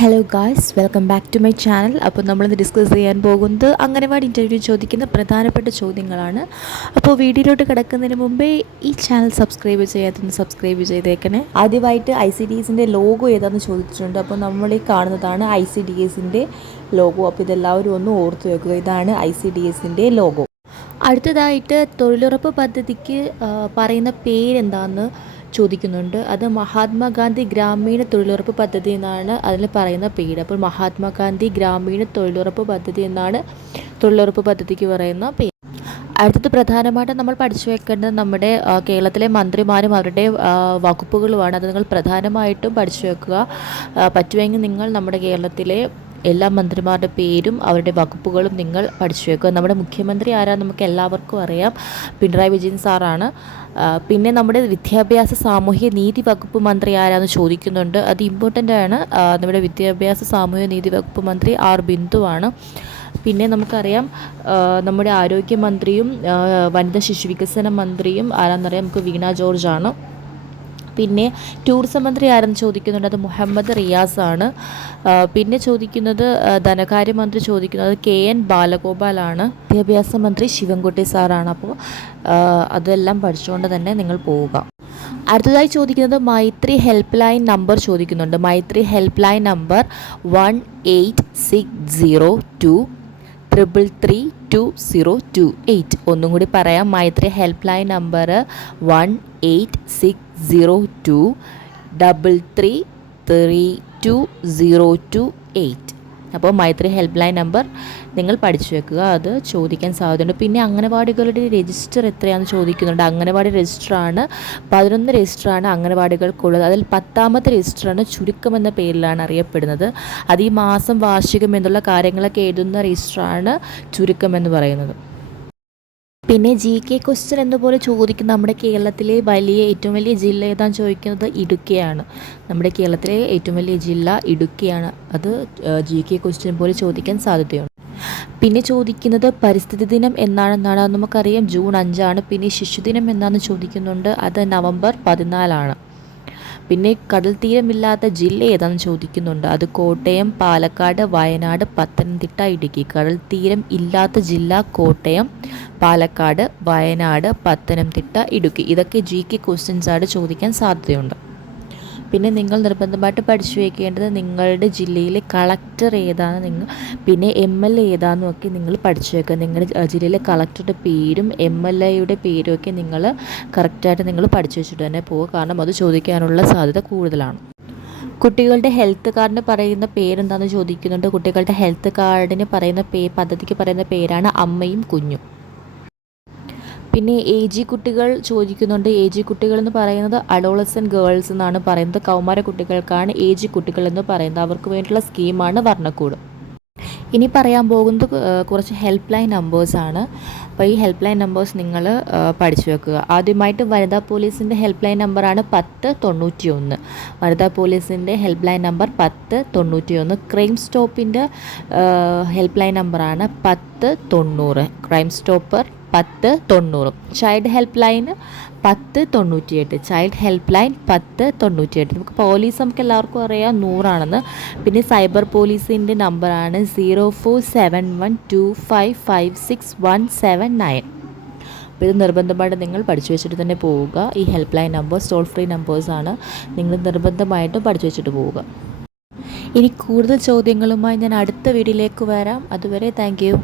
Hello guys, welcome back to my channel. അപ്പോൾ നമ്മളിന്ന് discuss ചെയ്യാൻ പോകുന്നത് അംഗനവാടി ഇൻ്റർവ്യൂ ചോദിക്കുന്ന പ്രധാനപ്പെട്ട ചോദ്യങ്ങളാണ്. അപ്പോൾ വീഡിയോയിലോട്ട് കിടക്കുന്നതിന് മുമ്പേ ഈ ചാനൽ സബ്സ്ക്രൈബ് ചെയ്യാത്തൊന്ന് സബ്സ്ക്രൈബ് ചെയ്തേക്കണേ. ആദ്യമായിട്ട് ICDSൻ്റെ ലോഗോ ഏതാണെന്ന് ചോദിച്ചിട്ടുണ്ട്. അപ്പോൾ നമ്മൾ ഈ കാണുന്നതാണ് ICDSൻ്റെ ലോഗോ. അപ്പോൾ ഇതെല്ലാവരും ഒന്ന് ഓർത്ത് വെക്കുക, ഇതാണ് ICDSൻ്റെ ലോഗോ. അടുത്തതായിട്ട് തൊഴിലുറപ്പ് പദ്ധതിക്ക് പറയുന്ന പേരെന്താണെന്ന് ചോദിക്കുന്നുണ്ട്. അത് മഹാത്മാഗാന്ധി ഗ്രാമീണ തൊഴിലുറപ്പ് പദ്ധതി എന്നാണ് അതിൽ പറയുന്ന പേര്. അപ്പോൾ മഹാത്മാഗാന്ധി ഗ്രാമീണ തൊഴിലുറപ്പ് പദ്ധതി എന്നാണ് തൊഴിലുറപ്പ് പദ്ധതിക്ക് പറയുന്ന പേര്. അടുത്തത് പ്രധാനമായിട്ടും നമ്മൾ പഠിച്ചു വെക്കേണ്ടത് നമ്മുടെ കേരളത്തിലെ മന്ത്രിമാരും അവരുടെ വകുപ്പുകളുമാണ്. അത് നിങ്ങൾ പ്രധാനമായിട്ടും പഠിച്ചു വെക്കുക. പറ്റുമെങ്കിൽ നിങ്ങൾ നമ്മുടെ കേരളത്തിലെ എല്ലാ മന്ത്രിമാരുടെ പേരും അവരുടെ വകുപ്പുകളും നിങ്ങൾ പഠിച്ചു വെക്കുക. നമ്മുടെ മുഖ്യമന്ത്രി ആരാന്ന് നമുക്ക് എല്ലാവർക്കും അറിയാം, പിണറായി വിജയൻ സാറാണ്. പിന്നെ നമ്മുടെ വിദ്യാഭ്യാസ സാമൂഹ്യ നീതി വകുപ്പ് മന്ത്രി ആരാന്ന് ചോദിക്കുന്നുണ്ട്. അത് ഇമ്പോർട്ടൻ്റ് ആണ്. നമ്മുടെ വിദ്യാഭ്യാസ സാമൂഹ്യ നീതി വകുപ്പ് മന്ത്രി ആർ ബിന്ദുവാണ്. പിന്നെ നമുക്കറിയാം നമ്മുടെ ആരോഗ്യമന്ത്രിയും വനിതാ ശിശു വികസന മന്ത്രിയും ആരാന്നറിയാം, നമുക്ക് വീണ ജോർജാണ്. പിന്നെ ടൂറിസം മന്ത്രി ആരെന്ന് ചോദിക്കുന്നുണ്ട്, അത് മുഹമ്മദ് റിയാസ് ആണ്. പിന്നെ ചോദിക്കുന്നത് ധനകാര്യമന്ത്രി ചോദിക്കുന്നത് KN ബാലഗോപാലാണ്. വിദ്യാഭ്യാസ മന്ത്രി ശിവൻകുട്ടി സാറാണ്. അപ്പോൾ അതെല്ലാം പഠിച്ചുകൊണ്ട് തന്നെ നിങ്ങൾ പോവുക. അടുത്തതായി ചോദിക്കുന്നത് മൈത്രി ഹെൽപ്പ് ലൈൻ നമ്പർ ചോദിക്കുന്നുണ്ട്. മൈത്രി ഹെൽപ്പ് ലൈൻ നമ്പർ 1860233208. ഒന്നും കൂടി പറയാം, മൈത്രി ഹെൽപ്പ് ലൈൻ നമ്പർ 1860233208. അപ്പോൾ മൈത്രി ഹെൽപ്പ് ലൈൻ നമ്പർ നിങ്ങൾ പഠിച്ചു വെക്കുക, അത് ചോദിക്കാൻ സാധ്യതയുണ്ട്. പിന്നെ അംഗനവാടികളുടെ രജിസ്റ്റർ എത്രയാണെന്ന് ചോദിക്കുന്നുണ്ട്. അംഗനവാടി രജിസ്റ്ററാണ് 11 രജിസ്റ്ററാണ് അംഗനവാടികൾക്കുള്ളത്. അതിൽ 10ാമത്തെ രജിസ്റ്ററാണ് ചുരുക്കം എന്ന പേരിലാണ് അറിയപ്പെടുന്നത്. അത് ഈ മാസം വാർഷികം എന്നുള്ള കാര്യങ്ങളൊക്കെ എഴുതുന്ന രജിസ്റ്ററാണ് ചുരുക്കം എന്ന് പറയുന്നത്. പിന്നെ GK ക്വസ്റ്റ്യൻ എന്നപോലെ ചോദിക്കുന്ന നമ്മുടെ കേരളത്തിലെ ഏറ്റവും വലിയ ജില്ല ഏതാണെന്ന് ചോദിക്കുന്നത് ഇടുക്കിയാണ്. നമ്മുടെ കേരളത്തിലെ ഏറ്റവും വലിയ ജില്ല ഇടുക്കിയാണ്. അത് GK ക്വസ്റ്റ്യൻ പോലെ ചോദിക്കാൻ സാധ്യതയുണ്ട്. പിന്നെ ചോദിക്കുന്നത് പരിസ്ഥിതി ദിനം എന്നാണെന്നാണ്. അത് നമുക്കറിയാം ജൂൺ 5ആണ്. പിന്നെ ശിശുദിനം എന്നാണെന്ന് ചോദിക്കുന്നുണ്ട്, അത് നവംബർ 14ആണ്. പിന്നെ കടൽ തീരമില്ലാത്ത ജില്ല ഏതാണെന്ന് ചോദിക്കുന്നുണ്ട്. അത് കോട്ടയം, പാലക്കാട്, വയനാട്, പത്തനംതിട്ട, ഇടുക്കി. കടൽ തീരം ഇല്ലാത്ത ജില്ല കോട്ടയം, പാലക്കാട്, വയനാട്, പത്തനംതിട്ട, ഇടുക്കി. ഇതൊക്കെ GK ക്വസ്റ്റ്യൻസ് ആയിട്ട് ചോദിക്കാൻ സാധ്യതയുണ്ട്. പിന്നെ നിങ്ങൾ നിർബന്ധമായിട്ട് പഠിച്ചു വയ്ക്കേണ്ടത് നിങ്ങളുടെ ജില്ലയിലെ കളക്ടർ ഏതാണ്, പിന്നെ MLA ഏതാണെന്നും ഒക്കെ നിങ്ങൾ പഠിച്ചു വെക്കുക. നിങ്ങളുടെ ജില്ലയിലെ കളക്ടറുടെ പേരും MLAയുടെ പേരും ഒക്കെ നിങ്ങൾ കറക്റ്റായിട്ട് നിങ്ങൾ പഠിച്ചു വെച്ചിട്ട് തന്നെ പോകുക. കാരണം അത് ചോദിക്കാനുള്ള സാധ്യത കൂടുതലാണ്. കുട്ടികളുടെ ഹെൽത്ത് കാർഡിന് പറയുന്ന പേരെന്താണെന്ന് ചോദിക്കുന്നുണ്ട്. കുട്ടികളുടെ ഹെൽത്ത് കാർഡിന് പറയുന്ന പദ്ധതിക്ക് പറയുന്ന പേരാണ് അമ്മയും കുഞ്ഞും. പിന്നെ AG കുട്ടികൾ ചോദിക്കുന്നുണ്ട്. AG കുട്ടികൾ എന്ന് പറയുന്നത് അഡോളസെൻറ്റ് ഗേൾസ് എന്നാണ് പറയുന്നത്. കൗമാര കുട്ടികൾക്കാണ് AG കുട്ടികൾ എന്ന് പറയുന്നത്. അവർക്ക് വേണ്ടിയിട്ടുള്ള സ്കീമാണ് വർണ്ണക്കൂട്. ഇനി പറയാൻ പോകുന്നത് കുറച്ച് ഹെൽപ്പ് ലൈൻ നമ്പേഴ്സാണ്. അപ്പോൾ ഈ ഹെൽപ്പ് ലൈൻ നമ്പേഴ്സ് നിങ്ങൾ പഠിച്ചു വെക്കുക. ആദ്യമായിട്ട് വനിതാ പോലീസിൻ്റെ ഹെൽപ്പ് ലൈൻ നമ്പറാണ് 1091. വനിതാ പോലീസിൻ്റെ ഹെൽപ്പ് ലൈൻ നമ്പർ 1091. ക്രൈം സ്റ്റോപ്പിൻ്റെ ഹെൽപ്പ് ലൈൻ നമ്പറാണ് 1090. Crime stopper 1090. Child helpline 1098. Child helpline 1098. നമുക്ക് പോലീസ് നമുക്ക് എല്ലാവർക്കും അറിയാം 100 പിന്നെ സൈബർ പോലീസിൻ്റെ നമ്പറാണ് 04712556 അപ്പോൾ ഇത് നിർബന്ധമായിട്ട് നിങ്ങൾ പഠിച്ചു വെച്ചിട്ട് തന്നെ പോവുക. ഈ helpline numbers toll free നമ്പേഴ്സാണ്, നിങ്ങൾ നിർബന്ധമായിട്ടും പഠിച്ചു വെച്ചിട്ട് പോവുക. ഇനി കൂടുതൽ ചോദ്യങ്ങളുമായി ഞാൻ അടുത്ത വീഡിയോയിലേക്ക് വരാം. അതുവരെ താങ്ക് യു.